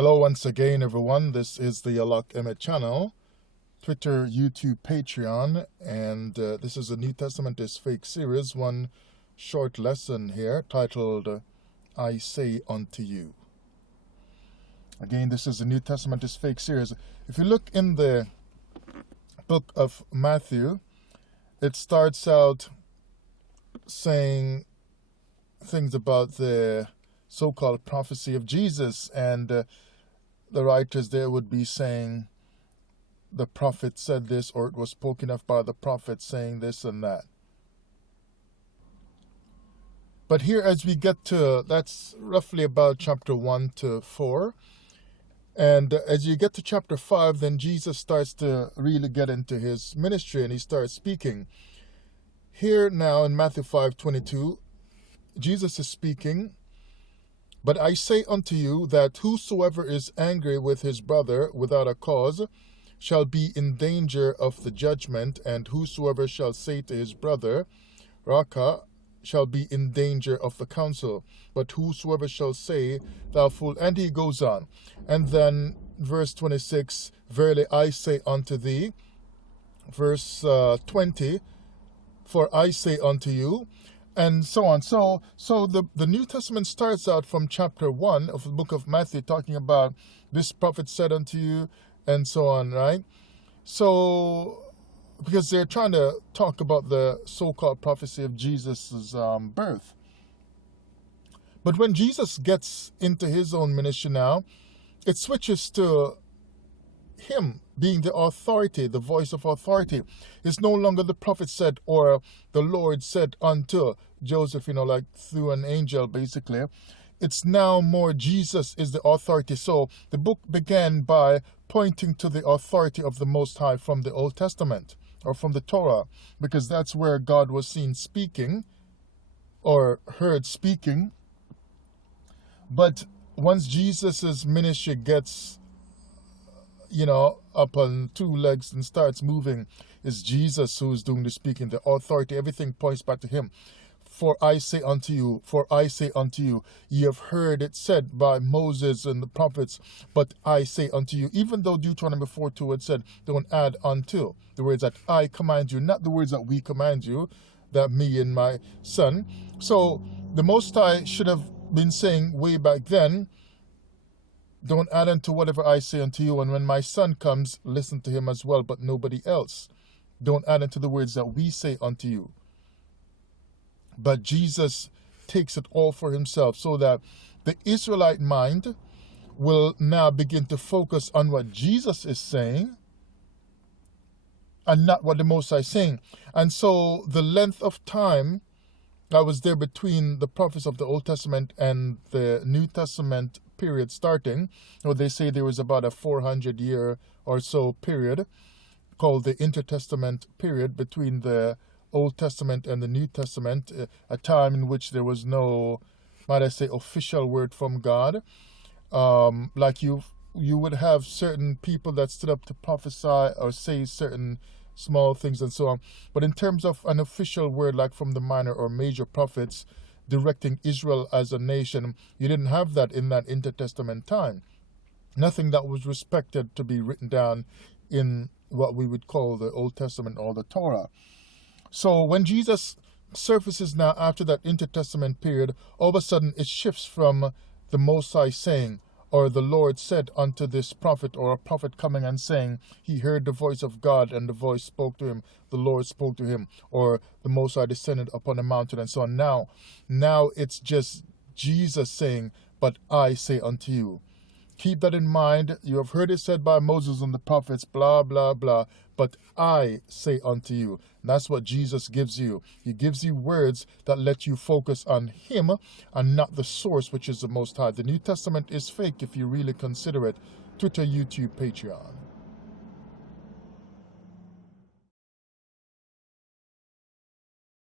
Hello once again, everyone. This is the Alak Emmett channel, Twitter, YouTube, Patreon, and this is a New Testament is Fake series, one short lesson here titled, I Say Unto You. Again, this is a New Testament is Fake series. If you look in the book of Matthew, it starts out saying things about the so-called prophecy of Jesus, and the writers there would be saying the prophet said this, or it was spoken of by the prophet saying this and that. But here, as we get to, that's roughly about chapter 1 to 4. And as you get to chapter 5, then Jesus starts to really get into his ministry and he starts speaking. Here now in Matthew 5:22, Jesus is speaking. But I say unto you that whosoever is angry with his brother without a cause shall be in danger of the judgment, and whosoever shall say to his brother, Raka, shall be in danger of the council. But whosoever shall say, thou fool, and he goes on. And then verse 26, verily I say unto thee, verse 20, for I say unto you, and so on. So the New Testament starts out from chapter 1 of the book of Matthew, talking about this prophet said unto you, and so on, right? So, because they're trying to talk about the so-called prophecy of Jesus' birth. But when Jesus gets into his own ministry now, it switches to him being the authority, the voice of authority. It's no longer the prophet said or the Lord said unto Joseph, like through an angel, basically. It's now more Jesus is the authority. So the book began by pointing to the authority of the Most High from the Old Testament or from the Torah, because that's where God was seen speaking or heard speaking. But once Jesus's ministry gets up on two legs and starts moving, it's Jesus who's doing the speaking, the authority. Everything points back to him. For I say unto you, ye have heard it said by Moses and the prophets, but I say unto you, even though Deuteronomy 4:2 had said, don't add unto, the words that I command you, not the words that we command you, that me and my son. So the Most High should have been saying way back then, don't add unto whatever I say unto you, and when my son comes, listen to him as well, but nobody else. Don't add unto the words that we say unto you. But Jesus takes it all for himself, so that the Israelite mind will now begin to focus on what Jesus is saying and not what the Most High is saying. And so the length of time that was there between the prophets of the Old Testament and the New Testament period starting, or they say there was about a 400-year or so period called the intertestament period between the Old Testament and the New Testament, a time in which there was no, might I say, official word from God. Like you would have certain people that stood up to prophesy or say certain small things and so on. But in terms of an official word, like from the minor or major prophets directing Israel as a nation, you didn't have that in that intertestament time. Nothing that was respected to be written down in what we would call the Old Testament or the Torah. So when Jesus surfaces now after that intertestament period, all of a sudden it shifts from the Most High saying, or the Lord said unto this prophet, or a prophet coming and saying, he heard the voice of God and the voice spoke to him, the Lord spoke to him, or the Most High descended upon a mountain and so on. Now it's just Jesus saying, but I say unto you. Keep that in mind. You have heard it said by Moses and the prophets, blah, blah, blah. But I say unto you. And that's what Jesus gives you. He gives you words that let you focus on him and not the source, which is the Most High. The New Testament is fake if you really consider it. Twitter, YouTube, Patreon.